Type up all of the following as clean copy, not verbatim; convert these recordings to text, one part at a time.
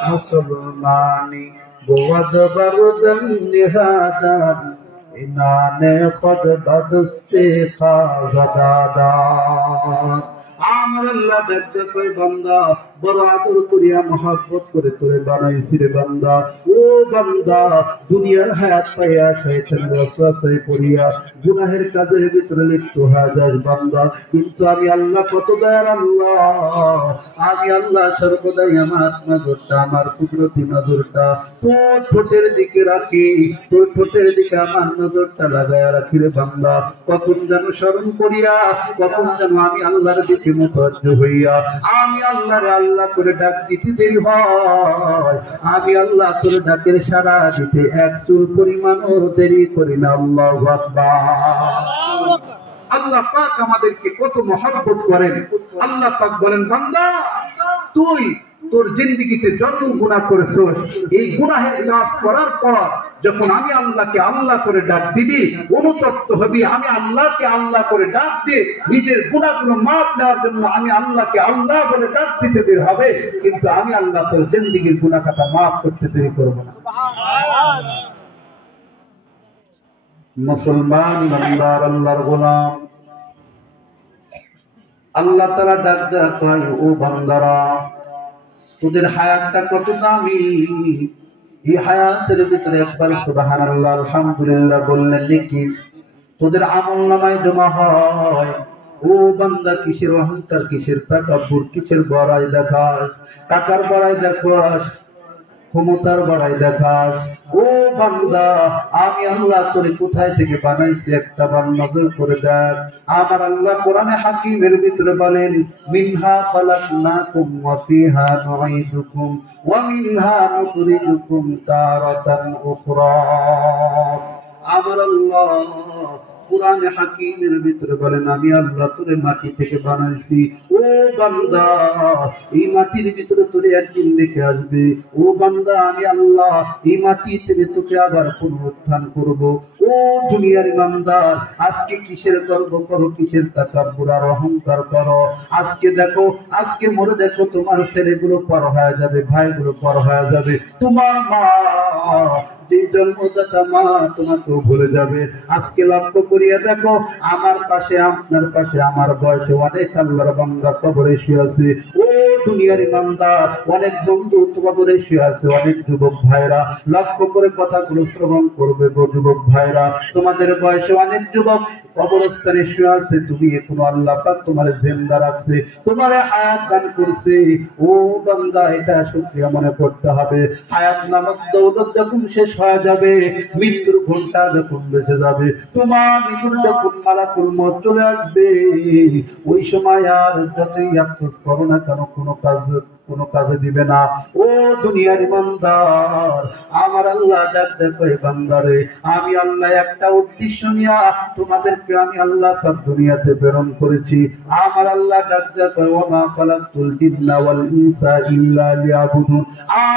मुसलमानी बुवद बरुदन निहादन इनाने खुद बदस्ते खाज़दादा আমার আল্লাহ দেখতে কই বান্দা বড় আদর করিয়া মহব্বত করে তোরে বানাইছি রে বান্দা ও বান্দা দুনিয়ার হায়াত পাইয়া শয়তানের ওয়াসওয়াসায় পড়িয়া গুনাহের কাজের ভিতরে লিপ্ত হয়ে যাস বান্দা কিন্তু আমি আল্লাহ কত দয়ার আল্লাহ আমি আল্লাহ সর্বদাই আমার নজরটা আমার কুদরতি নজরটা তোর ঠোঁটের দিকে রাখি তোর ঠোঁটের দিকে আমার নজরটা লাগায়া রাখি রে বান্দা কখন যেন স্মরণ করিয়া কখন যেন আমি আল্লাহর দিকে মুতাওয়াজ্জিহ হইয়া আমি আল্লাহরে আল্লাহ করে ডাক দিতে দেরি হয় আমি আল্লাহ তোর ডাকের সাড়া দিতে এক চুল পরিমাণও দেরি করি না আল্লাহু আকবার আল্লাহ পাক আমাদেরকে কত মহব্বত করেন আল্লাহ পাক বলেন বান্দা তুই তোর জিন্দেগিতে যত গুনাহ করেছিস এই গুনাহের কাজ করার পর যখন আমি আল্লাহকে আল্লাহ করে ডাক দিবি অনুতপ্ত হবি আমি আল্লাহকে আল্লাহ করে ডাক দিয়ে নিজের গুনাহগুলো মাফ নেওয়ার জন্য আমি আল্লাহকে আল্লাহ বলে ডাক দিতে বের হবে কিন্তু আমি আল্লাহ তোর জিন্দেগির গুনাহ খাতা মাফ করতে দেরি করব না সুবহানাল্লাহ মুসলমান ইমানদার আল্লাহর গোলাম আল্লাহ তাআলা ডাক দেয়া কয় ও বান্দারা তোদের হায়াতটা কত দামি এই হায়াতের ভিতরে একবার সুবহানাল্লাহ আলহামদুলিল্লাহ বললেন নাকি তোদের আমলনামায় জমা হয় ও বান্দা কিসের অহংকার কিসের তাকাব্বুর কিসের বড়াই দেখাস টাকার বড়াই দেখাস ক্ষমতার বড়াই দেখাস ও বান্দা আমি আল্লাহ তোরে কোথায় থেকে বানাইছি একটা বার নজর করে দেখ আমার আল্লাহ কোরআনে হাকিমের ভিতরে বলেন মিনহা খালাকনাকুম ওয়া ফিহা নুঈদুকুম ওয়া মিনহা নুখরিজুকুম তারাতান উখরা আমার আল্লাহ কোরআনে হাকিমের ভিতরে বলেন আমি আল্লাহ তোরে মাটি থেকে বানাইছি ও বান্দা এই মাটির ভিতরে তোরে একদিন রেখে আসবে ও বান্দা আমি আল্লাহ এই মাটি থেকে তোকে আবার পুনরুত্থান করব ও দুনিয়ার ইমানদার আজকে কিসের গর্ব করো কিসের তাকাব্বুর আর অহংকার করো আজকে দেখো আজকে মরে দেখো তোমার ছেলেগুলো পর হয়ে যাবে ভাইগুলো পর হয়ে যাবে তোমার মা যে জন্মদাতা মা তোমাকেও ভুলে যাবে আজকে লক্ষ্য করিয়া দেখো আমার পাশে আপনার পাশে আমার বয়সে অনেক আল্লাহর বান্দা কবরে শুয়ে আছে ও দুনিয়ার ইমানদার অনেক বন্ধু কবরে শুয়ে আছে অনেক যুবক ভাইরা লক্ষ্য করে কথাগুলো শ্রবণ করবে গো যুবক ভাইরা তোমাদের বয়সে অনেক যুবক কবরস্থানে শুয়ে আছে তুমি এখনো আল্লাহ পাক তোমার জিন্দা রাখছে তোমার হায়াত দান করছে ও বান্দা এটা শুকরিয়া মনে করতে হবে হায়াত নামক দৌলত যখন শেষ হয়ে যাবে মৃত্যুর ঘন্টা যখন বেঁচে যাবে তোমার নিকট যখন মালাকুল মউত চলে আসবে ওই সময় আর যতই আফসোস করো না কেন কোনো কাজে দিবে না ও দুনিয়ার ইমানদার আমার আল্লাহ ডাক দেখো বান্দারে আমি আল্লাহ একটা উদ্দেশ্য নিয়ে তোমাদেরকে আমি আল্লাহ পাক দুনিয়াতে প্রেরণ করেছি আমার আল্লাহ ডাক দেখো ওয়া মা খালাকতুল জিন্না ওয়াল ইনসা ইল্লা লিয়াবুদুন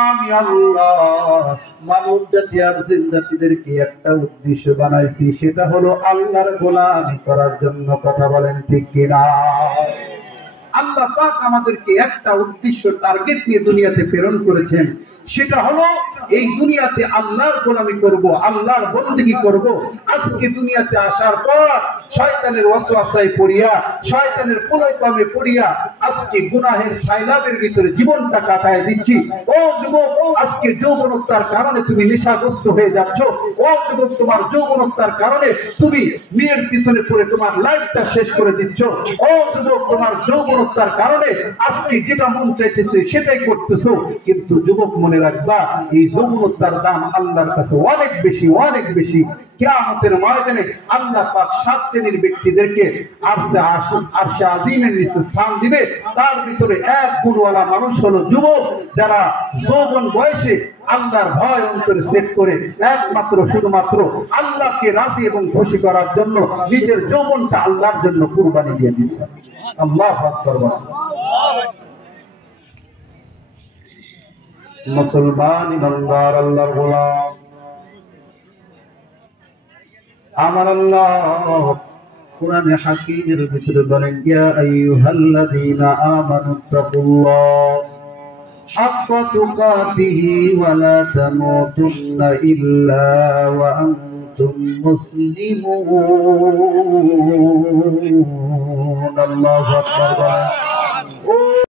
আমি আল্লাহ মানব জাতি আর জিন জাতিদেরকে একটা উদ্দেশ্য বানাইছি সেটা হলো আল্লাহর গোলামি করার জন্য কথা বলেন ঠিক কিনা আল্লাহ পাক আমাদেরকে একটা উদ্দেশ্য টার্গেট নিয়ে দুনিয়াতে প্রেরণ করেছেন সেটা হলো এই দুনিয়াতে আল্লাহর গোলামি করব আল্লাহর বندگی করব আজকে দুনিয়াতে আসার পর শয়তানের ওয়াসওয়াসায় পড়িয়া শয়তানের প্রলোভনে পড়িয়া আজকে গুনাহের সাইলাবের ভিতরে জীবনটা কাটায় দিচ্ছি ও যুবক আজকে যৌবনতার কারণে তুমি নেশাগ্রস্ত হয়ে যাচ্ছ ও যুবক তোমার যৌবনতার কারণে তুমি মেয়ের পিছনে পড়ে তোমার লাইফটা শেষ করে দিচ্ছ ও যুবক তোমার যৌবনতার কারণে আজকে যেটা মন চাইতেছে সেটাই করতেছো কিন্তু যুবক মনে রাখবা এই যৌবনতার দাম আল্লাহর কাছে অনেক বেশি কিয়ামতের ময়দানে আল্লাহ পাক সাত শ্রেণীর ব্যক্তিদেরকে আরশে আজিমের নিচে স্থান দিবে তার ভিতরে এক গুণওয়ালা মানুষ হলো যুবক যারা যৌবন বয়সে আল্লাহর ভয় অন্তরে সেট করে একমাত্র শুধুমাত্র আল্লাহকে রাজি এবং খুশি করার জন্য নিজের যৌবনটা আল্লাহর জন্য কুরবানি দিয়ে দিচ্ছে আল্লাহু আকবার মুসলমান ইমানদার আল্লাহর গোলাম আমার আল্লাহ কোরআনে হাকিমের ভিতরে বলেন ইয়া আইয়ুহাল্লাযীনা আমানুত্তাকুল্লাহ حق تقاته ولا تموتن إلا وأنتم مسلمون الله أكبر ও